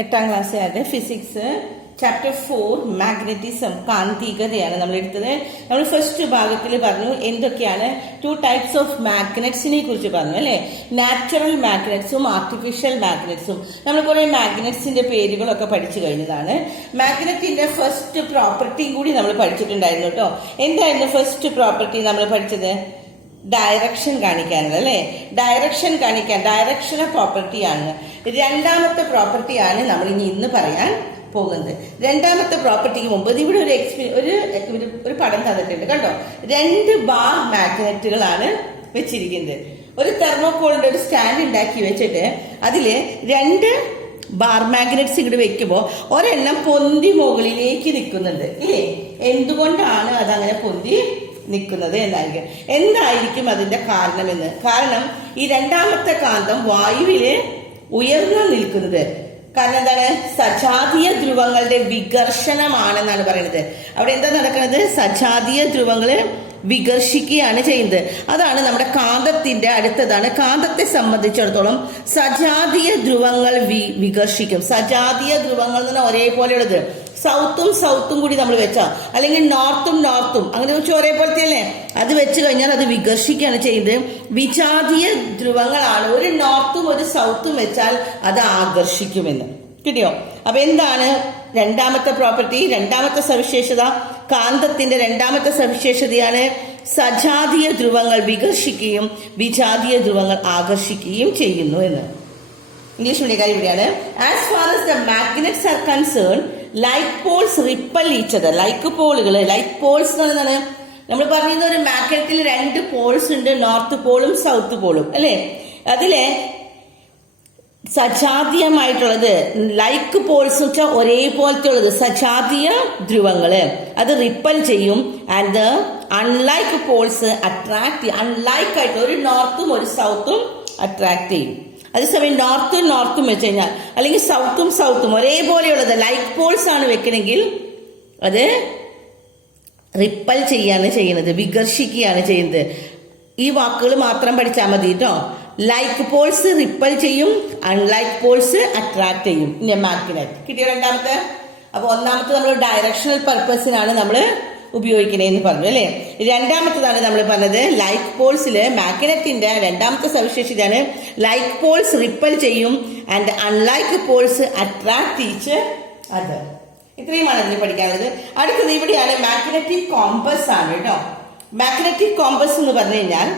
8ാം ക്ലാസ്സുകാരുടെ physics chapter 4 magnetism കാന്തികതയാണ് നമ്മൾ എടുത്തത്. നമ്മൾ ഫസ്റ്റ് ഭാഗത്തിൽ പറഞ്ഞു എന്തൊക്കെയാണ് 2 ടൈപ്സ് ഓഫ് മാഗ്നറ്റ്സിനെ കുറിച്ച് പറഞ്ഞു അല്ലെ. നാച്ചുറൽ മാഗ്നറ്റ്സും ആർട്ടിഫിഷ്യൽ മാഗ്നറ്റ്സും. നമ്മൾ കുറെ മാഗ്നറ്റ്സിന്റെ പേരുകളൊക്കെ പഠിച്ചു കഴിഞ്ഞതാണ്. മാഗ്നറ്റിന്റെ ഫസ്റ്റ് പ്രോപ്പർട്ടിയും കൂടി നമ്മൾ പഠിച്ചിട്ടുണ്ടായിരുന്നു കേട്ടോ. എന്തായിരുന്നു ഫസ്റ്റ് പ്രോപ്പർട്ടി നമ്മൾ പഠിച്ചത്? ഡയറക്ഷൻ കാണിക്കാനുള്ള അല്ലെ. ഡയറക്ഷൻ കാണിക്കാൻ ഡയറക്ഷണൽ പ്രോപ്പർട്ടിയാണ്. രണ്ടാമത്തെ പ്രോപ്പർട്ടിയാണ് നമ്മൾ ഇന്ന് പറയാൻ പോകുന്നത്. രണ്ടാമത്തെ പ്രോപ്പർട്ടിക്ക് മുമ്പ് ഇവിടെ ഒരു പടം തന്നിട്ടുണ്ട് കണ്ടോ. 2 ബാർ മാഗ്നറ്റുകളാണ് വെച്ചിരിക്കുന്നത്. ഒരു തെർമോകോളിന്റെ ഒരു സ്റ്റാൻഡ് ഉണ്ടാക്കി വെച്ചിട്ട് അതില് 2 ബാർ മാഗ്നറ്റ്സ് ഇങ്ങോട്ട് വെക്കുമ്പോ ഒരെണ്ണം പൊന്തി മുകളിലേക്ക് നിൽക്കുന്നുണ്ട് ഇല്ലേ. എന്തുകൊണ്ടാണ് അതങ്ങനെ പൊന്തി നിൽക്കുന്നത് എന്തായിരിക്കും അതിന്റെ കാരണമെന്ന്? കാരണം ഈ രണ്ടാമത്തെ കാന്തം വായുവില് ഉയർന്നു നിൽക്കുന്നത് കാരണം എന്താണ്? സജാതീയ ധ്രുവങ്ങളുടെ വികർഷണമാണെന്നാണ് പറയുന്നത്. അവിടെ എന്താ നടക്കുന്നത്? സജാതീയ ധ്രുവങ്ങള് വികർഷിക്കുകയാണ് ചെയ്യുന്നത്. അതാണ് നമ്മുടെ കാന്തത്തിന്റെ അടുത്തതാണ്. കാന്തത്തെ സംബന്ധിച്ചിടത്തോളം സജാതീയ ധ്രുവങ്ങൾ വികർഷിക്കും. സജാതീയ ധ്രുവങ്ങൾ എന്ന് പറഞ്ഞാൽ ഒരേപോലെയുള്ളത്. സൗത്തും സൗത്തും കൂടി നമ്മൾ വെച്ചാ അല്ലെങ്കിൽ നോർത്തും നോർത്തും അങ്ങനെ വെച്ചാൽ ഒരേപോലത്തെ അല്ലേ. അത് വെച്ച് കഴിഞ്ഞാൽ അത് വികർഷിക്കുകയാണ് ചെയ്യുന്നത്. വിജാതീയ ധ്രുവങ്ങളാണ്. ഒരു നോർത്തും ഒരു സൗത്തും വെച്ചാൽ അത് ആകർഷിക്കുമെന്ന് കിട്ടിയോ? അപ്പൊ എന്താണ് രണ്ടാമത്തെ പ്രോപ്പർട്ടി? രണ്ടാമത്തെ സവിശേഷത, കാന്തത്തിന്റെ രണ്ടാമത്തെ സവിശേഷതയാണ് സജാതീയ ധ്രുവങ്ങൾ വികർഷിക്കുകയും വിജാതീയ ധ്രുവങ്ങൾ ആകർഷിക്കുകയും ചെയ്യുന്നു എന്ന്. ഇംഗ്ലീഷ് മീഡിയം ഇവിടെയാണ്. As far as the magnets R concern like Paul's ripple each other. Like പോളുകൾ, ലൈക്ക് പോൾസ് എന്ന് പറയുന്നത് നമ്മൾ പറഞ്ഞിരുന്ന ഒരു മാഗ്നറ്റിൽ 2 പോൾസ് ഉണ്ട്, നോർത്ത് പോളും സൗത്ത് പോളും അല്ലെ. അതിലെ സജാതീയമായിട്ടുള്ളത് ലൈക്ക് പോൾസ് വെച്ചാൽ ഒരേപോലത്തെ ഉള്ളത് സജാതീയ ധ്രുവങ്ങള് അത് റിപ്പൽ ചെയ്യും. And the unlike Paul's attract ചെയ്യും. അൺലൈക്ക് ആയിട്ട് ഒരു നോർത്തും ഒരു സൗത്തും അട്രാക്ട് ചെയ്യും. അതേസമയം നോർത്തും നോർത്തും വെച്ച് കഴിഞ്ഞാൽ അല്ലെങ്കിൽ സൗത്തും സൗത്തും ഒരേപോലെയുള്ളത് ലൈക്ക് പോൾസ് ആണ് വെക്കണമെങ്കിൽ അത് റിപ്പൽ ചെയ്യാണ് ചെയ്യുന്നത്, വികർഷിക്കുകയാണ് ചെയ്യുന്നത്. ഈ വാക്കുകൾ മാത്രം പഠിച്ചാൽ മതി കേട്ടോ. ലൈക്ക് പോൾസ് റിപ്പൽ ചെയ്യും, അൺലൈക്ക് പോൾസ് അട്രാക്ട് ചെയ്യും. മാഗ്നറ്റ് കിട്ടിയോ രണ്ടാമത്തെ? അപ്പൊ ഒന്നാമത്തെ നമ്മൾ ഡയറക്ഷണൽ പർപ്പസിനാണ് നമ്മൾ ഉപയോഗിക്കണേന്ന് പറഞ്ഞു അല്ലെ. രണ്ടാമത്തതാണ് നമ്മൾ പറഞ്ഞത് ലൈക്ക് പോൾസില് മാഗ്നറ്റിന്റെ രണ്ടാമത്തെ സവിശേഷതയാണ് ലൈക്ക് പോൾസ് റിപ്പൽ ചെയ്യും and unlike Paul's attract each other. ഇത്രയുമാണ് ഇതിൽ പഠിക്കാനുള്ളത്. അടുത്തത് ഇവിടെയാണ് മാഗ്നറ്റിക് കോമ്പസ് ആണ് കേട്ടോ. മാഗ്നറ്റിക് കോമ്പസ് എന്ന് പറഞ്ഞു കഴിഞ്ഞാൽ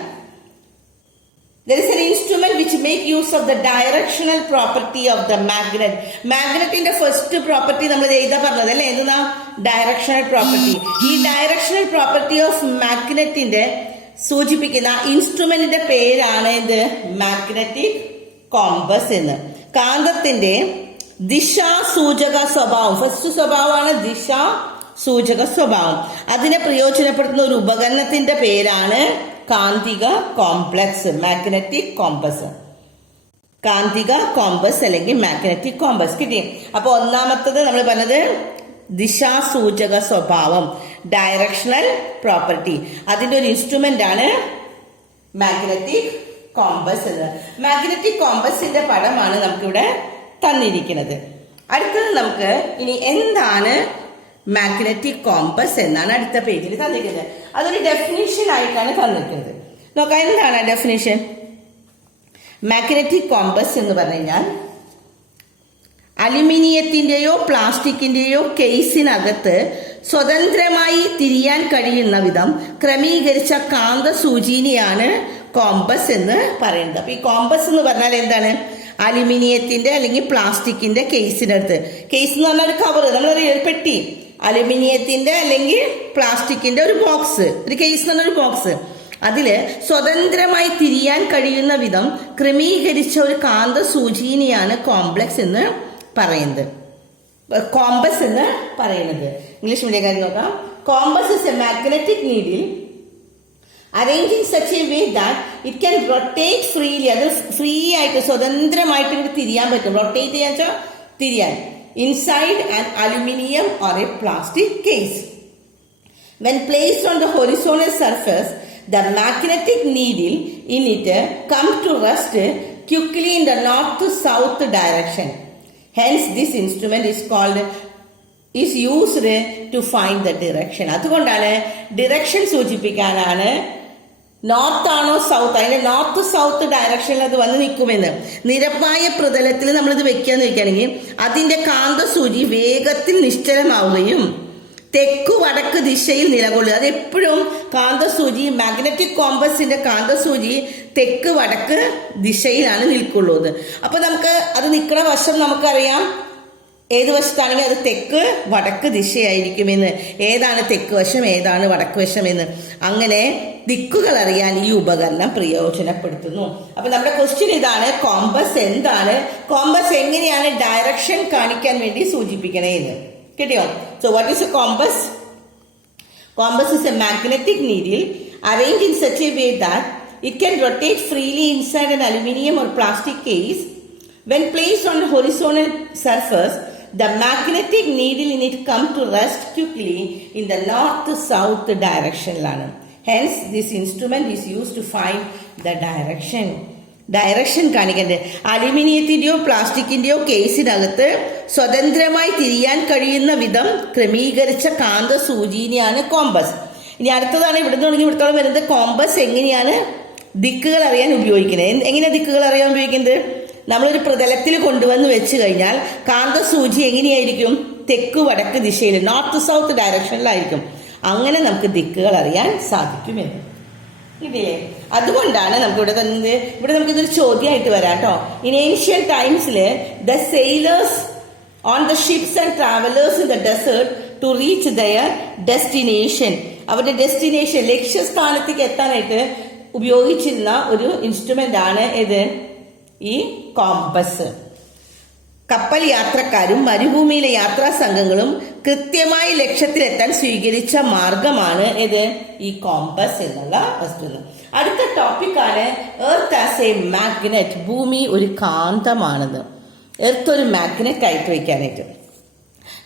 there is an instrument which make use of the directional property of the magnet. മാഗ്നറ്റിന്റെ ഫസ്റ്റ് പ്രോപ്പർട്ടി നമ്മൾ എഴുതാ പറഞ്ഞത് അല്ലെ. എന്താ? Directional property. ഈ ഡയറക്ഷണൽ പ്രോപ്പർട്ടി ഓഫ് മാഗ്നറ്റിന്റെ സൂചിപ്പിക്കുന്ന ഇൻസ്ട്രുമെന്റിന്റെ പേരാണ് ഇത് മാഗ്നറ്റിക് കോമ്പസ് എന്ന്. കാന്തത്തിന്റെ ദിശാസൂചക സ്വഭാവം, ഫസ്റ്റ് സ്വഭാവമാണ് ദിശാസൂചക സ്വഭാവം. അതിനെ പ്രയോജനപ്പെടുത്തുന്ന ഒരു ഉപകരണത്തിന്റെ പേരാണ് കാന്തിക കോംപ്ലക്സ്, മാഗ്നറ്റിക് കോമ്പസ്. കാന്തിക കോമ്പസ് അല്ലെങ്കിൽ മാഗ്നറ്റിക് കോമ്പസ് കിട്ടി. അപ്പൊ ഒന്നാമത്തത് നമ്മൾ പറഞ്ഞത് ദിശാസൂചക സ്വഭാവം, ഡയറക്ഷണൽ പ്രോപ്പർട്ടി. അതിന്റെ ഒരു ഇൻസ്ട്രുമെന്റ് ആണ് മാഗ്നറ്റിക് കോമ്പസ് എന്ന്. മാഗ്നറ്റിക് കോമ്പസിന്റെ പടമാണ് നമുക്കിവിടെ തന്നിരിക്കുന്നത്. അടുത്തത് നമുക്ക് ഇനി എന്താണ് മാഗ്നറ്റിക് കോമ്പസ് എന്നാണ് അടുത്ത പേജിൽ തന്നിരിക്കുന്നത്. അതൊരു ഡെഫിനിഷൻ ആയിട്ടാണ് തന്നിരിക്കുന്നത്. നോക്കാം എന്താണ് ഡെഫിനിഷൻ. മാഗ്നറ്റിക് കോമ്പസ് എന്ന് പറഞ്ഞു കഴിഞ്ഞാൽ അലുമിനിയത്തിന്റെയോ പ്ലാസ്റ്റിക്കിന്റെയോ കേസിനകത്ത് സ്വതന്ത്രമായി തിരിയാൻ കഴിയുന്ന വിധം ക്രമീകരിച്ച കാന്തസൂചിനിയാണ് കോമ്പസ് എന്ന് പറയുന്നത്. അപ്പൊ ഈ കോമ്പസ് എന്ന് പറഞ്ഞാൽ എന്താണ്? അലുമിനിയത്തിന്റെ അല്ലെങ്കിൽ പ്ലാസ്റ്റിക്കിന്റെ കേസിനടുത്ത്, കേസ് എന്ന് പറഞ്ഞാൽ ഒരു കവർ, നമ്മളൊരു പെട്ടി, അലുമിനിയത്തിന്റെ അല്ലെങ്കിൽ പ്ലാസ്റ്റിക്കിന്റെ ഒരു ബോക്സ്, ഒരു കേസ് എന്ന് പറഞ്ഞ ഒരു ബോക്സ്, അതില് സ്വതന്ത്രമായി തിരിയാൻ കഴിയുന്ന വിധം ക്രമീകരിച്ച ഒരു കാന്തസൂചിനിയാണ് കോംപ്ലക്സ് എന്ന് പറയുന്നത്, കോമ്പസ് എന്ന് പറയുന്നത്. ഇംഗ്ലീഷ് മീഡിയം നോക്കാം. Compass is A magnetic needle arranged in such a way that it can rotate freely. അത് ഫ്രീ ആയിട്ട് സ്വതന്ത്രമായിട്ട് ഇങ്ങനെ തിരിയാൻ പറ്റും. റൊട്ടേറ്റ് ചെയ്യാൻ വെച്ചാൽ തിരിയാൻ. inside an aluminium or a plastic case. When placed on the horizontal surface, the magnetic needle in it comes to rest quickly in the north to south direction. Hence this instrument is used to find the direction. അതുകൊണ്ടാണ് direction സൂചിപ്പിക്കാനാണ് north ആണോ south, അതിന്റെ north south ഡയറക്ഷനിൽ അത് വന്ന് നിൽക്കുമെന്ന്. നിരപ്പായ പ്രതലത്തിൽ നമ്മളിത് വെക്കാന്ന് വെക്കുകയാണെങ്കിൽ അതിന്റെ കാന്തസൂചി വേഗത്തിൽ നിശ്ചലമാവുകയും തെക്കു വടക്ക് ദിശയിൽ നിലകൊള്ളുക. അത് എപ്പോഴും കാന്തസൂചി, മാഗ്നറ്റിക് കോമ്പസിന്റെ കാന്തസൂചി തെക്ക് വടക്ക് ദിശയിലാണ് നിൽക്കുള്ളത്. അപ്പൊ നമുക്ക് അത് നിൽക്കുന്ന വശം നമുക്കറിയാം, ഏത് വശത്താണെങ്കിൽ അത് തെക്ക് വടക്ക് ദിശയായിരിക്കുമെന്ന്. ഏതാണ് തെക്ക് വശം, ഏതാണ് വടക്ക് വശം എന്ന് അങ്ങനെ ദിക്കുകൾ അറിയാൻ ഈ ഉപകരണം പ്രയോജനപ്പെടുത്തുന്നു. അപ്പൊ നമ്മുടെ ക്വസ്റ്റ്യൻ ഇതാണ്, കോമ്പസ് എന്താണ്, കോമ്പസ് എങ്ങനെയാണ് ഡയറക്ഷൻ കാണിക്കാൻ വേണ്ടി സൂചിപ്പിക്കണേ എന്ന്. കിട്ടിയോ? So what is A compass? Compass is a magnetic needle arranged in such a way that it can rotate freely inside an aluminium or plastic case. When placed on a horizontal surface, the magnetic needle in it comes to rest quickly in the north-south direction. Hence, this instrument is used to find the direction. Direction കാണിക്കേണ്ടത് അലുമിനിയത്തിന്റെയോ പ്ലാസ്റ്റിക്കിന്റെയോ കേസിനകത്ത് സ്വതന്ത്രമായി തിരിയാൻ കഴിയുന്ന വിധം ക്രമീകരിച്ച കാന്ത സൂചിനെയാണ് compass. ഇനി അടുത്തതാണ് ഇവിടുന്ന് തുടങ്ങി ഇവിടത്തോളം വരുന്നത് കോമ്പസ് എങ്ങനെയാണ് ദിക്കുകൾ അറിയാൻ ഉപയോഗിക്കുന്നത്. എങ്ങനെയാണ് ദിക്കുകൾ അറിയാൻ ഉപയോഗിക്കുന്നത്? നമ്മളൊരു പ്രതലത്തിൽ കൊണ്ടുവന്ന് വെച്ച് കഴിഞ്ഞാൽ കാന്തസൂചി എങ്ങനെയായിരിക്കും? തെക്ക് വടക്ക് ദിശയിൽ, നോർത്ത് സൗത്ത് ഡയറക്ഷനിലായിരിക്കും. അങ്ങനെ നമുക്ക് ദിക്കുകൾ അറിയാൻ സാധിക്കുമെന്ന്. ഇല്ലേ? അതുകൊണ്ടാണ് നമുക്ക് ഇവിടെ നമുക്ക് ഇതൊരു ചോദ്യമായിട്ട് വരാം കേട്ടോ. ഇൻ ഏൻഷ്യൻ ടൈംസില് the sailors on the ships and travellers in the desert to reach their destination, അവരുടെ ഡെസ്റ്റിനേഷൻ ലക്ഷ്യസ്ഥാനത്തേക്ക് എത്താനായിട്ട് ഉപയോഗിച്ചിരുന്ന ഒരു ഇൻസ്ട്രുമെന്റ് ആണ് ഇത്, ഈ കോമ്പസ്. കപ്പൽ യാത്രക്കാരും മരുഭൂമിയിലെ യാത്രാ സംഘങ്ങളും കൃത്യമായി ലക്ഷ്യത്തിലെത്താൻ സ്വീകരിച്ച മാർഗമാണ് ഇത്, ഈ കോമ്പസ് എന്നുള്ള വസ്തു. അടുത്ത ടോപ്പിക്കാണ് എർത്ത് ആസ് എ മാഗ്നറ്റ്. ഭൂമി ഒരു കാന്തമാണെന്ന്. എർത്ത് ഒരു മാഗ്നറ്റ് ആയിട്ട് വയ്ക്കാനായിട്ട്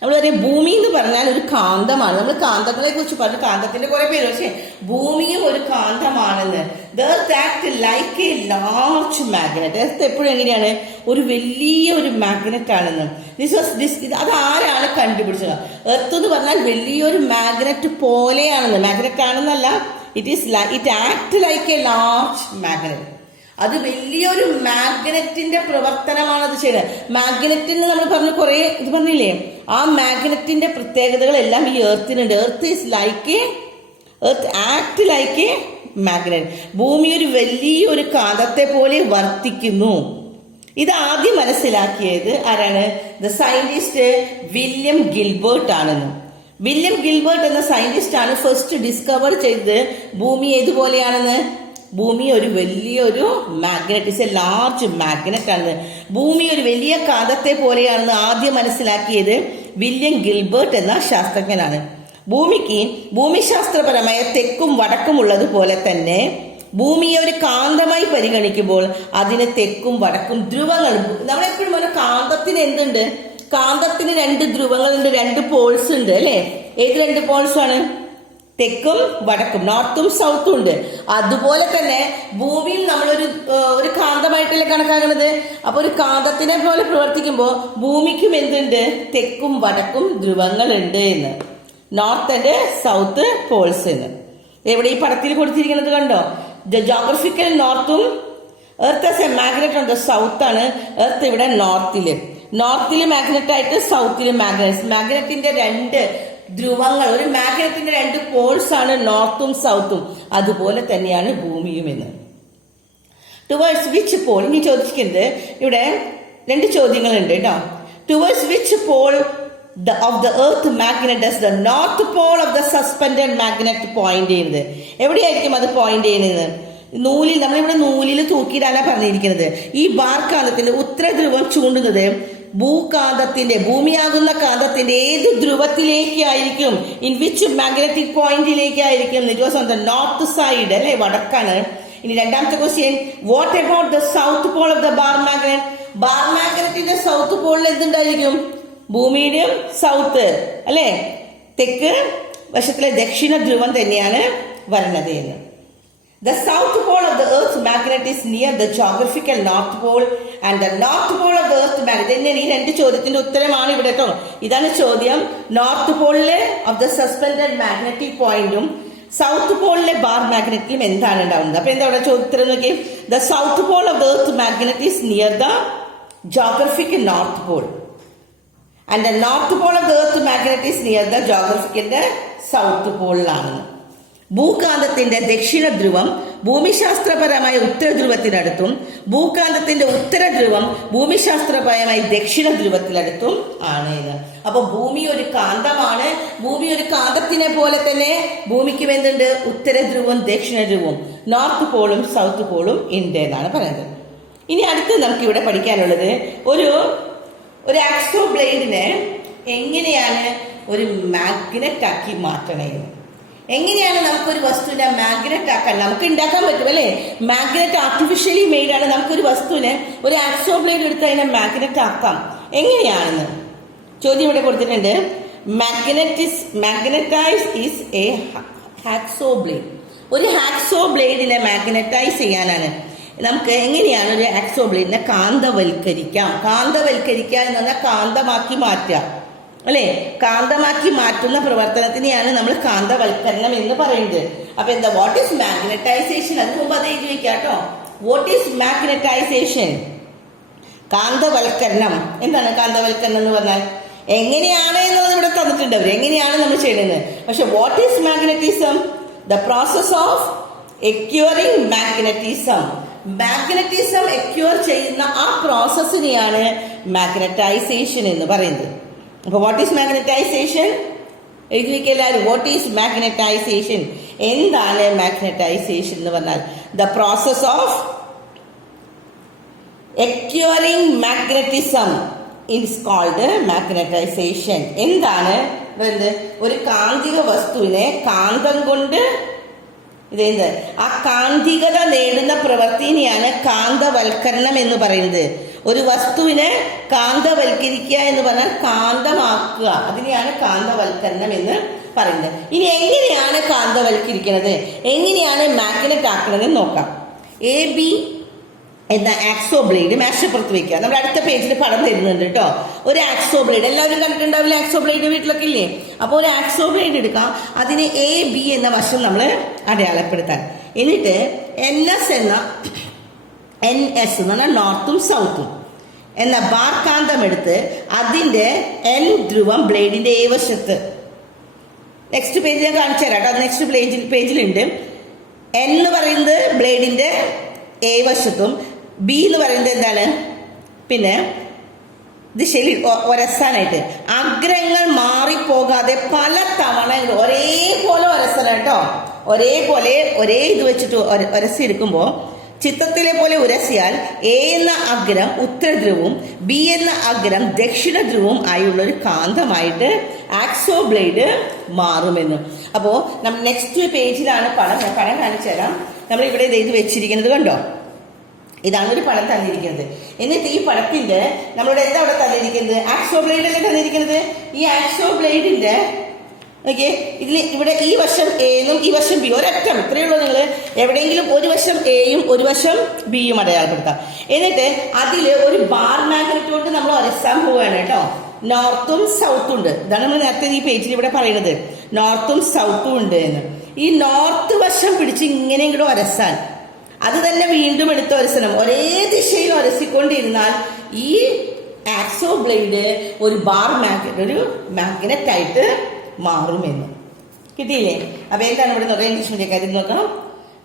നമ്മൾ പറയും ഭൂമി എന്ന് പറഞ്ഞാൽ ഒരു കാന്തമാണ്. നമ്മൾ കാന്തങ്ങളെ കുറിച്ച് പറഞ്ഞു, കാന്തത്തിന്റെ കുറെ പേര്, പക്ഷെ ഭൂമിയും ഒരു കാന്തമാണെന്ന്. The earth act like a large magnet. Earth എപ്പോഴും എങ്ങനെയാണ്? ഒരു വലിയ ഒരു മാഗ്നറ്റ് ആണെന്ന്. അത് ആരാണ് കണ്ടുപിടിച്ചത്? എർത്ത് എന്ന് പറഞ്ഞാൽ വലിയൊരു മാഗ്നറ്റ് പോലെയാണെന്ന്. മാഗ്നറ്റ് ആണെന്നല്ല, it act like a large magnet. അത് വലിയൊരു മാഗ്നറ്റിന്റെ പ്രവർത്തനമാണ് അത് ചെയ്യുന്നത്. മാഗ്നറ്റിന് നമ്മൾ പറഞ്ഞു കുറെ ഇത് പറഞ്ഞില്ലേ, ആ മാഗ്നറ്റിന്റെ പ്രത്യേകതകളെല്ലാം ഈ എർത്തിനുണ്ട്. Earth act like a magnet. ഭൂമി ഒരു വലിയൊരു കാന്തത്തെ പോലെ വർത്തിക്കുന്നു. ഇത് ആദ്യം മനസ്സിലാക്കിയത് ആരാണ്? ദ സയന്റിസ്റ്റ് വില്യം ഗിൽബർട്ട് ആണെന്ന്. വില്യം ഗിൽബർട്ട് എന്ന സയന്റിസ്റ്റ് ആണ് ഫസ്റ്റ് ഡിസ്കവർ ചെയ്തത് ഭൂമി ഏതുപോലെയാണെന്ന്. ഭൂമി ഒരു വലിയൊരു magnet, is A large magnet ആണ്. ഭൂമി ഒരു വലിയ കാന്തത്തെ പോലെയാണെന്ന് ആദ്യം മനസ്സിലാക്കിയത് വില്യം ഗിൽബർട്ട് എന്ന ശാസ്ത്രജ്ഞനാണ്. ഭൂമിക്ക് ഭൂമിശാസ്ത്രപരമായ തെക്കും വടക്കും ഉള്ളതുപോലെ തന്നെ ഭൂമിയെ ഒരു കാന്തമായി പരിഗണിക്കുമ്പോൾ അതിന് തെക്കും വടക്കും ധ്രുവങ്ങൾ. നമ്മളെപ്പോഴും പറഞ്ഞ കാന്തത്തിന് എന്തുണ്ട്? കാന്തത്തിന് രണ്ട് ധ്രുവങ്ങളുണ്ട്, രണ്ട് പോൾസ് ഉണ്ട് അല്ലെ? ഏത് രണ്ട് പോൾസ് ആണ്? തെക്കും വടക്കും, നോർത്തും സൗത്തും ഉണ്ട്. അതുപോലെ തന്നെ ഭൂമിയിൽ നമ്മളൊരു കാന്തമായിട്ടല്ലേ കണക്കാക്കുന്നത്. അപ്പൊ ഒരു കാന്തത്തിനെ പോലെ പ്രവർത്തിക്കുമ്പോൾ ഭൂമിക്കും എന്തുണ്ട്? തെക്കും വടക്കും ധ്രുവങ്ങൾ ഉണ്ട് എന്ന്, നോർത്ത് ആൻഡ് സൗത്ത് പോൾസ് എന്ന്. എവിടെ ഈ പടത്തിൽ കൊടുത്തിരിക്കുന്നത് കണ്ടോ? ദ ജോഗ്രഫിക്കൽ നോർത്തും earth as a magnet on the south ആണ്. എർത്ത് ഇവിടെ നോർത്തില് മാഗ്നറ്റ് ആയിട്ട് സൗത്തില് മാഗ്നറ്റിന്റെ രണ്ട് ധ്രുവങ്ങൾ, ഒരു മാഗ്നറ്റിന്റെ രണ്ട് പോൾസ് ആണ് നോർത്തും സൗത്തും. അതുപോലെ തന്നെയാണ് ഭൂമിയും എന്ന്. ടുവേഴ്സ് വിച്ച് പോൾ, ഇനി ചോദിക്കുന്നത് ഇവിടെ രണ്ട് ചോദ്യങ്ങളുണ്ട് കേട്ടോ. Towards which pole of the earth magnet does the north pole of the suspended magnet point ചെയ്യുന്നത്? എവിടെയായിരിക്കും അത് പോയിന്റ് ചെയ്യുന്നത്? നൂലിൽ, നമ്മളിവിടെ നൂലിൽ തൂക്കിയിടാനാ പറഞ്ഞിരിക്കുന്നത്. ഈ ബാർകാന്തത്തിന്റെ ഉത്തരധ്രുവം ചൂണ്ടുന്നത് ഭൂമിയാകുന്ന കാന്തത്തിന്റെ ഏത് ധ്രുവത്തിലേക്കായിരിക്കും? ഇൻ വിച്ച് മാഗ്നറ്റിക് പോയിന്റിലേക്കായിരിക്കും? It was on the north side അല്ലെ, വടക്കാണ്. ഇനി രണ്ടാമത്തെ question, what about the south pole of the bar magnet? Bar മാഗ്നറ്റിന്റെ സൗത്ത് പോളിൽ എന്തുണ്ടായിരിക്കും? ഭൂമിയുടെയും സൗത്ത് അല്ലെ, തെക്ക് വശത്തിലെ ദക്ഷിണ ധ്രുവം തന്നെയാണ് വരുന്നത് എന്ന്. The south pole of the earth's magnet is near the geographical north pole and the north pole of the earth magnet. തന്നെയാണ് ഈ രണ്ട് ചോദ്യത്തിന്റെ ഉത്തരമാണ് ഇവിടെ കേട്ടോ. ഇതാണ് ചോദ്യം. നോർത്ത് പോളിലെ ഓഫ് ദ സസ്പെൻഡഡ് മാഗ്നറ്റിക് പോയിന്റും സൗത്ത് പോളിലെ ബാർ മാഗ്നറ്റിലും എന്താണ് ഉണ്ടാവുന്നത്? അപ്പൊ എന്താ ഇവിടെ ചോദ്യത്തിന് നോക്കി. The south pole of the earth magnet is near the geographic north pole and the north pole of the earth magnet is near the ജോഗ്രഫിക്കിന്റെ സൗത്ത് പോളിലാണ്. ഭൂകാന്തത്തിന്റെ ദക്ഷിണ ധ്രുവം ഭൂമിശാസ്ത്രപരമായ ഉത്തര ധ്രുവത്തിനടുത്തും ഭൂകാന്തത്തിന്റെ ഉത്തര ധ്രുവം ഭൂമിശാസ്ത്രപരമായി ദക്ഷിണ ധ്രുവത്തിനടുത്തും ആണ് ഇത്. അപ്പൊ ഭൂമി ഒരു കാന്തമാണ്. ഭൂമി ഒരു കാന്തത്തിനെ പോലെ തന്നെ ഭൂമിക്ക് എന്തുണ്ട്? ഉത്തര ധ്രുവം ദക്ഷിണ ധ്രുവം, നോർത്ത് പോളും സൗത്ത് പോളും ഉണ്ട് എന്നാണ് പറയുന്നത്. ഇനി അടുത്ത് നമുക്ക് ഇവിടെ പഠിക്കാനുള്ളത് ഒരു ആക്സോ ബ്ലേഡിനെ എങ്ങനെയാണ് ഒരു മാഗ്നറ്റ് ആക്കി മാറ്റണത്. എങ്ങനെയാണ് നമുക്കൊരു വസ്തുവിനെ മാഗ്നറ്റ് ആക്കാൻ നമുക്ക് ഉണ്ടാക്കാൻ പറ്റും അല്ലെ? മാഗ്നറ്റ് ആർട്ടിഫിഷ്യലി മെയ്ഡ് ആണ്. നമുക്കൊരു വസ്തുവിനെ ഒരു ആക്സോ ബ്ലേഡ് എടുത്ത് അതിനെ മാഗ്നറ്റ് ആക്കാം. എങ്ങനെയാണെന്ന് ചോദ്യം ഇവിടെ കൊടുത്തിട്ടുണ്ട്. Magnetize is A hacksaw blade. ഒരു ഹാക്സോ ബ്ലേഡിനെ മാഗ്നറ്റൈസ് ചെയ്യാനാണ്. നമുക്ക് എങ്ങനെയാണ് ഒരു ആക്സോ ബ്ലേഡിനെ കാന്തവൽക്കരിക്കാം? കാന്തവൽക്കരിക്കുക എന്ന് പറഞ്ഞാൽ കാന്തമാക്കി മാറ്റുക അല്ലെ? കാന്തമാക്കി മാറ്റുന്ന പ്രവർത്തനത്തിനെയാണ് നമ്മൾ കാന്തവൽക്കരണം എന്ന് പറയുന്നത്. അപ്പൊ എന്താ വാട്ട് ഈസ് മാഗ്നറ്റൈസേഷൻ? അതിന് മുമ്പ് അത് എഴുതി വെക്കാം കേട്ടോ. What is magnetization? കാന്തവൽക്കരണം. എന്താണ് കാന്തവൽക്കരണം എന്ന് പറഞ്ഞാൽ? എങ്ങനെയാണ് എന്നുള്ളത് ഇവിടെ തന്നിട്ടുണ്ട് അവർ, എങ്ങനെയാണ് നമ്മൾ ചെയ്യുന്നത്. പക്ഷെ what is magnetism? The process of acquiring magnetism. Magnetism acquire ചെയ്യുന്ന ആ പ്രോസസ്സിനെയാണ് മാഗ്നറ്റൈസേഷൻ എന്ന് പറയുന്നത്. അപ്പൊ വാട്ട് ഈസ് മാഗ്നറ്റൈസേഷൻ? എഴുതി വെക്കെല്ലാവരും. What is magnetization? എന്താണ് മാഗ്നറ്റൈസേഷൻ എന്ന് പറഞ്ഞാൽ? The process of acquiring magnetism is called magnetization. എന്താണ്? ഒരു കാന്തിക വസ്തുവിനെ കാന്തം കൊണ്ട് ഇതെന്ത് ആ കാന്തികത നേടുന്ന പ്രവൃത്തിനെയാണ് കാന്തവൽക്കരണം എന്ന് പറയുന്നത്. ഒരു വസ്തുവിനെ കാന്തവൽക്കരിക്കുക എന്ന് പറഞ്ഞാൽ കാന്തമാക്കുക, അതിനെയാണ് കാന്തവൽക്കരണം എന്ന് പറയുന്നത്. ഇനി എങ്ങനെയാണ് കാന്തവൽക്കരിക്കുന്നത്, എങ്ങനെയാണ് മാഗ്നറ്റ് ആക്കുന്നത് നോക്കാം. AB എന്ന ആക്സോ ബ്ലേഡ് മേശപ്പുറത്ത് വെക്കുക. നമ്മൾ അടുത്ത പേജിൽ പടം തരുന്നുണ്ട് കേട്ടോ. ഒരു ആക്സോ ബ്ലേഡ് എല്ലാവരും കണ്ടിട്ടുണ്ടാവില്ല, ആക്സോ ബ്ലേഡ് വീട്ടിലൊക്കെ ഇല്ലേ? അപ്പോൾ ഒരു ആക്സോ ബ്ലേഡ് എടുക്കാം. അതിന് AB എന്ന വശം നമ്മൾ അടയാളപ്പെടുത്താൻ. എന്നിട്ട് NS എന്ന് പറഞ്ഞാൽ നോർത്തും സൗത്തും എന്ന ബാർ കാന്തം എടുത്ത് അതിന്റെ N ധ്രുവം ബ്ലേഡിന്റെ A വശത്ത്. നെക്സ്റ്റ് പേജിൽ ഞാൻ കാണിച്ചു തരാം കേട്ടോ. നെക്സ്റ്റ് പേജിലുണ്ട്. N എന്ന് പറയുന്നത് ബ്ലേഡിന്റെ A വശത്തും B എന്ന് പറയുന്നത് എന്താണ്? പിന്നെ ദിശയിൽ ഒരസാനായിട്ട് അഗ്രങ്ങൾ മാറിപ്പോകാതെ പല തവണ ഒരേപോലെ ഒരസന കേട്ടോ. ഒരേപോലെ ഒരേ ഇത് വെച്ചിട്ട് ഒരസിയെടുക്കുമ്പോൾ ചിത്രത്തിലെ പോലെ ഉരസിയാൽ A എന്ന അഗ്രം ഉത്തരധ്രുവവും B എന്ന അഗ്രം ദക്ഷിണ ധ്രുവവും ആയുള്ള ഒരു കാന്തമായിട്ട് ആക്സോ ബ്ലേഡ് മാറുമെന്ന്. അപ്പോൾ നമ്മൾ നെക്സ്റ്റ് പേജിലാണ് പടം. ഞാൻ പടം കാണിച്ചു തരാം. നമ്മൾ ഇവിടെ ഇത് വെച്ചിരിക്കുന്നത് കണ്ടോ. ഇതാണ് ഒരു പടം തന്നിരിക്കുന്നത്. എന്നിട്ട് ഈ പടത്തിന്റെ നമ്മളിവിടെ എന്താ അവിടെ തന്നിരിക്കുന്നത്? ആക്സോ ബ്ലേഡ് അല്ലേ തന്നിരിക്കുന്നത്. ഈ ആക്സോ ബ്ലേഡിന്റെ ഓക്കെ ഇവിടെ ഈ വശം എന്നും ഈ വശം ബി ഒരറ്റം ഇത്രയേ ഉള്ളൂ. നിങ്ങൾ എവിടെയെങ്കിലും ഒരു വശം എയും ഒരു വശം ബിയും അടയാളപ്പെടുത്താം. എന്നിട്ട് അതിൽ ഒരു ബാർ മാഗ്നറ്റ് കൊണ്ട് നമ്മൾ ഒരസാൻ പോവുകയാണ് കേട്ടോ. നോർത്തും സൗത്തും ഉണ്ട്. ഇതാണ് നമ്മൾ നേരത്തെ ഈ പേജിൽ ഇവിടെ പറയുന്നത്. നോർത്തും സൗത്തും ഉണ്ട് എന്ന്. ഈ നോർത്ത് വശം പിടിച്ച് ഇങ്ങനെയെങ്കിലും ഒരസാൻ, അത് തന്നെ വീണ്ടും എടുത്ത് ഒരസനം, ഒരേ ദിശയിൽ ഒരസിക്കൊണ്ടിരുന്നാൽ ഈ ആക്സോ ബ്ലേഡ് ഒരു ബാർ മാഗ്നറ്റ് ആയിട്ട് മാറുമെന്ന്. കിട്ടിയില്ലേ? അപ്പൊ എന്താണ് ഇവിടെ നോക്കാം. ഇംഗ്ലീഷ് മീഡിയം കാര്യം നോക്കണം.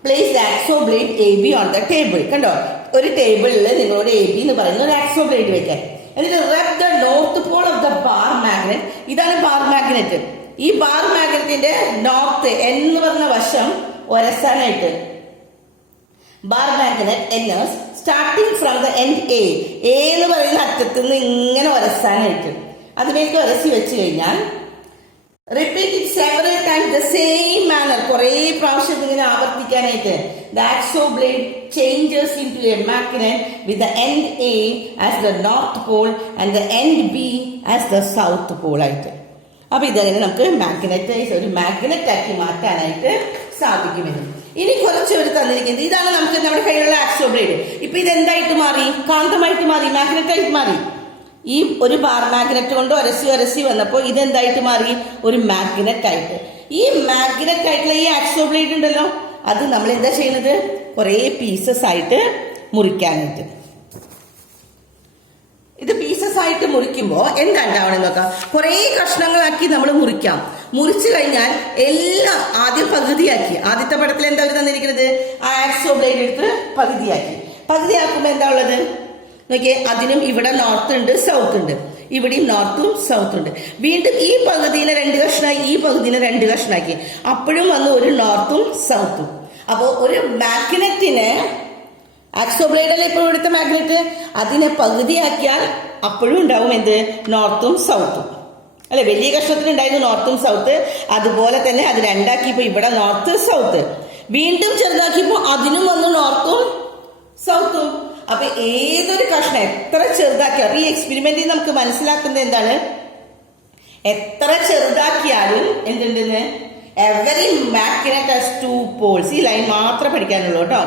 Place hacksaw blade AB on the table. കണ്ടോ, ഒരു ടേബിളിൽ നിങ്ങളോട് AB എന്ന് പറയുന്ന ഒരു ആക്സോ ബ്ലേഡ് വെക്കാൻ. എന്നിട്ട് rub the north pole of the bar magnet. ഇതാണ് ബാർ മാഗ്നറ്റ്. ഈ ബാർ മാഗ്നറ്റിന്റെ നോർത്ത് എന്ന് പറഞ്ഞ വശം ഒരസാനായിട്ട് bar magnet NS starting from the end A എന്ന് പറയുന്ന അറ്റത്ത് നിന്ന് ഇങ്ങനെ ഒരസാനായിട്ട് അതിലേക്ക് ഒരസി വെച്ച് കഴിഞ്ഞാൽ repeat it several times the same manner. കുറെ പ്രാവശ്യം ഇങ്ങനെ ആവർത്തിക്കാനായിട്ട് the hacksaw blade changes into a magnet with the end A as the north pole and the end B as the south pole ആയിട്ട്. അപ്പൊ ഇതങ്ങനെ നമുക്ക് ഒരു മാഗ്നറ്റ് ആക്കി മാറ്റാനായിട്ട് സാധിക്കുമെന്ന്. ഇനി കുറച്ച് ഒരു തന്നിരിക്കുന്നത് ഇതാണ് നമുക്ക് നമ്മുടെ കയ്യിലുള്ള ആക്സോ ബ്ലേഡ്. ഇപ്പൊ ഇത് എന്തായിട്ട് മാറി? കാന്തമായിട്ട് മാറി, മാഗ്നറ്റായിട്ട് മാറി. ഈ ഒരു ബാർ മാഗ്നറ്റ് കൊണ്ട് ഒരസി വന്നപ്പോൾ ഇതെന്തായിട്ട് മാറി? ഒരു മാഗ്നറ്റ് ആയിട്ട്. ഈ മാഗ്നറ്റ് ആയിട്ടുള്ള ഈ ആക്സോ ബ്ലേഡ് ഉണ്ടല്ലോ, അത് നമ്മൾ എന്താ ചെയ്യുന്നത്? കുറെ പീസസ് ആയിട്ട് മുറിക്കാനായിട്ട്. ഇത് പീസസ് ആയിട്ട് മുറിക്കുമ്പോൾ എന്താ ഉണ്ടാവണം നോക്കാം. കുറെ കഷ്ണങ്ങളാക്കി നമ്മൾ മുറിക്കാം. മുറിച്ചു കഴിഞ്ഞാൽ എല്ലാം ആദ്യം പകുതിയാക്കി. ആദ്യത്തെ പടത്തിൽ എന്താ അവർ തന്നിരിക്കുന്നത്? ആ ആക്സോ ബ്ലേഡ് എടുത്ത് പകുതിയാക്കുമ്പോൾ എന്താ ഉള്ളത് നോക്കിയേ. അതിനും ഇവിടെ നോർത്ത് ഉണ്ട്, സൗത്ത് ഉണ്ട്. ഇവിടെയും നോർത്തും സൗത്തും ഉണ്ട്. വീണ്ടും ഈ പകുതിയിലെ 2 കഷ്ണമായി, ഈ പകുതിയിലെ 2 കഷ്ണാക്കി. അപ്പോഴും വന്ന് ഒരു നോർത്തും സൗത്തും. അപ്പോ ഒരു മാഗ്നറ്റിന് ആക്സോ ബ്ലേഡ് അല്ലേ ഇപ്പോൾ ഇവിടുത്തെ മാഗ്നറ്റ്, അതിനെ പകുതിയാക്കിയാൽ അപ്പോഴും ഉണ്ടാവും എന്ത്? നോർത്തും സൗത്തും അല്ലെ. വലിയ കഷ്ണത്തിന് ഉണ്ടായിരുന്നു നോർത്തും സൗത്ത്. അതുപോലെ തന്നെ അത് 2ആക്കിയപ്പോ ഇവിടെ നോർത്ത് സൗത്ത്. വീണ്ടും ചെറുതാക്കിയപ്പോ അതിനും വന്നു നോർത്തും സൗത്തും. അപ്പൊ ഏതൊരു കഷ്ണം എത്ര ചെറുതാക്കിയാൽ, ഈ എക്സ്പെരിമെന്റിൽ നമുക്ക് മനസ്സിലാക്കുന്നത് എന്താണ്? എത്ര ചെറുതാക്കിയാലും എന്തുണ്ടെന്ന്, എവറി മാഗ്നറ്റ് ഹാസ് 2 പോൾസ്. ഈ ലൈൻ മാത്രം പഠിക്കാനുള്ളൂ കേട്ടോ.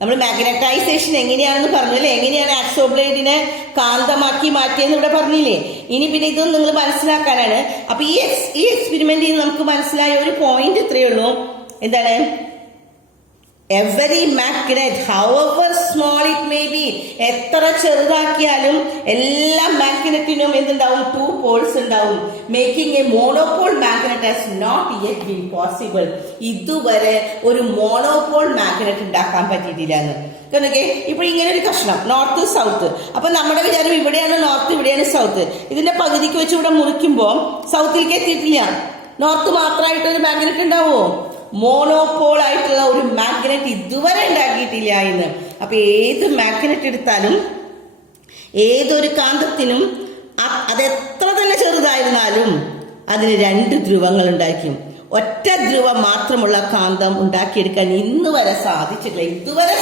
നമ്മൾ മാഗ്നറ്റൈസേഷൻ എങ്ങനെയാണെന്ന് പറഞ്ഞല്ലേ, എങ്ങനെയാണ് ആക്സോ ബ്ലേഡിനെ കാന്തമാക്കി മാറ്റിയെന്ന് ഇവിടെ പറഞ്ഞില്ലേ. ഇനി പിന്നെ ഇതൊന്നും നിങ്ങൾ മനസ്സിലാക്കാനാണ്. അപ്പൊ ഈ എക്സ്പെരിമെന്റിൽ നമുക്ക് മനസ്സിലായ ഒരു പോയിന്റ് ഇത്രയേ ഉള്ളൂ. എന്താണ്? Every magnet however small it may be, എത്ര ചെറുതാക്കിയാലും എല്ലാ മാഗ്നറ്റിനും എന്തുണ്ടാവും? 2 പോൾസ് ഉണ്ടാവും. Making a monopole magnet has not yet been possible. ഇതുവരെ ഒരു മോണോപോൾ മാഗ്നറ്റ് ഉണ്ടാക്കാൻ പറ്റിയിട്ടില്ല എന്ന്. കാരണം ഇപ്പൊ ഇങ്ങനെ ഒരു കഷ്ണം നോർത്ത് സൗത്ത്. അപ്പൊ നമ്മുടെ വിചാരം ഇവിടെയാണ് നോർത്ത്, ഇവിടെയാണ് സൗത്ത്. ഇതിന്റെ പകുതിക്ക് വെച്ച് ഇവിടെ മുറിക്കുമ്പോൾ സൗത്തിലേക്ക് എത്തിയിട്ടില്ല. നോർത്ത് മാത്രമായിട്ട് ഒരു മാഗ്നറ്റ് ഉണ്ടാവുമോ? മോണോപോൾ ആയിട്ടുള്ള ഒരു മാഗ്നറ്റ് ഇതുവരെ ഉണ്ടാക്കിയിട്ടില്ല എന്ന്. അപ്പൊ ഏത് മാഗ്നറ്റ് എടുത്താലും ഏതൊരു കാന്തത്തിനും അതെത്ര തന്നെ ചെറുതായിരുന്നാലും അതിന് 2 ധ്രുവങ്ങൾ ഉണ്ടായിരിക്കും. ഒറ്റ ധ്രുവം മാത്രമുള്ള കാന്തം ഉണ്ടാക്കിയെടുക്കാൻ ഇതുവരെ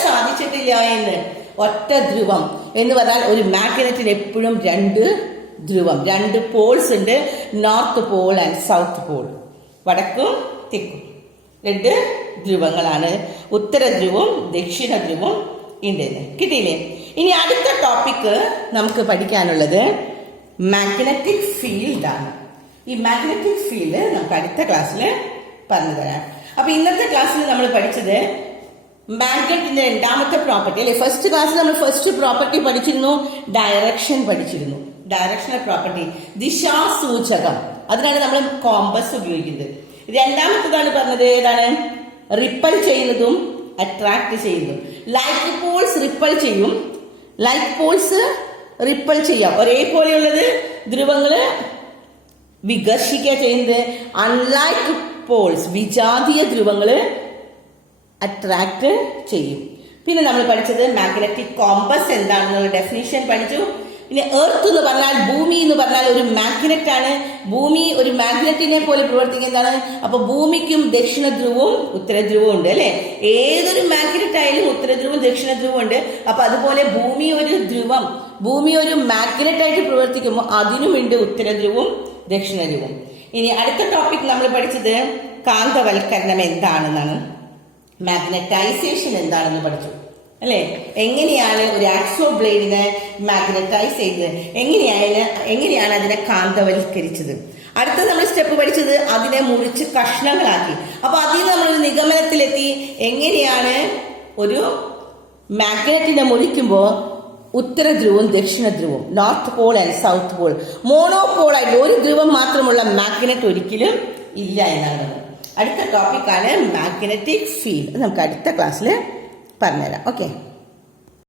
സാധിച്ചിട്ടില്ല എന്ന്. ഒറ്റ ധ്രുവം എന്ന് പറഞ്ഞാൽ ഒരു മാഗ്നറ്റിന് എപ്പോഴും 2 ധ്രുവം, 2 പോൾസ് ഉണ്ട്. North pole and south Paul, വടക്കും തെക്കും 2 ധ്രുവങ്ങളാണ്. ഉത്തര ധ്രുവവും ദക്ഷിണ ധ്രുവവും ഉണ്ടെന്ന്. കിട്ടിയില്ലേ? ഇനി അടുത്ത ടോപ്പിക്ക് നമുക്ക് പഠിക്കാനുള്ളത് മാഗ്നറ്റിക് ഫീൽഡ് ആണ്. ഈ മാഗ്നറ്റിക് ഫീൽഡ് നമുക്ക് അടുത്ത ക്ലാസ്സിൽ പറഞ്ഞു തരാം. അപ്പൊ ഇന്നത്തെ ക്ലാസ്സിൽ നമ്മൾ പഠിച്ചത് മാഗ്നറ്റിന്റെ 2ാമത്തെ പ്രോപ്പർട്ടി അല്ലെ. ഫസ്റ്റ് ക്ലാസ്സിൽ നമ്മൾ ഫസ്റ്റ് പ്രോപ്പർട്ടി പഠിച്ചിരുന്നു, ഡയറക്ഷൻ പഠിച്ചിരുന്നു. ഡയറക്ഷണൽ പ്രോപ്പർട്ടി, ദിശാസൂചകം. അതിനാണ് നമ്മൾ കോമ്പസ് ഉപയോഗിക്കുന്നത്. 2ാമത്തേതാണ് പറഞ്ഞത് ഏതാണ്? റിപ്പൽ ചെയ്യുന്നതും അട്രാക്ട് ചെയ്യുന്നതും. ലൈക്ക് പോൾസ് റിപ്പൽ ചെയ്യും, ലൈക്ക് പോൾസ് റിപ്പൽ ചെയ്യാം. ഒരേപോലെയുള്ളത് ധ്രുവങ്ങള് വികർഷിക്കുക ചെയ്യുന്നത്. അൺലൈക്ക് പോൾസ് വിജാതീയ ധ്രുവങ്ങള് അട്രാക്ട് ചെയ്യും. പിന്നെ നമ്മൾ പഠിച്ചത് മാഗ്നറ്റിക് കോമ്പസ് എന്താണെന്നുള്ള ഡെഫിനിഷൻ പഠിച്ചു. പിന്നെ എർത്ത് എന്ന് പറഞ്ഞാൽ, ഭൂമി എന്ന് പറഞ്ഞാൽ ഒരു മാഗ്നറ്റ് ആണ്. ഭൂമി ഒരു മാഗ്നറ്റിനെ പോലെ പ്രവർത്തിക്കുന്നതാണ്. അപ്പൊ ഭൂമിക്കും ദക്ഷിണ ധ്രുവവും ഉത്തര ധ്രുവവും ഉണ്ട് അല്ലെ. ഏതൊരു മാഗ്നറ്റ് ആയാലും ഉത്തര ധ്രുവവും ദക്ഷിണ ധ്രുവവും ഉണ്ട്. അപ്പൊ അതുപോലെ ഭൂമി ഒരു മാഗ്നറ്റ് ആയിട്ട് പ്രവർത്തിക്കുമ്പോൾ അതിനുമുണ്ട് ഉത്തര ധ്രുവവും ദക്ഷിണ ധ്രുവവും. ഇനി അടുത്ത ടോപ്പിക് നമ്മൾ പഠിച്ചത് കാന്തവൽക്കരണം എന്താണെന്നാണ്. മാഗ്നറ്റൈസേഷൻ എന്താണെന്ന് പഠിച്ചു അല്ലെ. എങ്ങനെയാണ് ഒരു ആക്സോ ബ്ലേഡിനെ മാഗ്നറ്റൈസ് ചെയ്തത്, എങ്ങനെയാണ് അതിനെ കാന്തവൽക്കരിച്ചത്. അടുത്ത നമ്മൾ സ്റ്റെപ്പ് പഠിച്ചത് അതിനെ മുറിച്ച് കഷ്ണങ്ങളാക്കി. അപ്പൊ അതിൽ നമ്മളൊരു നിഗമനത്തിലെത്തി, എങ്ങനെയാണ് ഒരു മാഗ്നറ്റിനെ മുറിക്കുമ്പോൾ ഉത്തര ധ്രുവവും ദക്ഷിണ ധ്രുവവും, north pole and south pole, monopole ആയിട്ട് ഒരു ധ്രുവം മാത്രമുള്ള മാഗ്നറ്റ് ഒരിക്കലും ഇല്ല എന്നാണ്. അടുത്ത ടോപ്പിക്കാണ് മാഗ്നറ്റിക് ഫീൽഡ്. നമുക്ക് അടുത്ത ക്ലാസ്സിൽ പറഞ്ഞുതരാം. ഓക്കെ.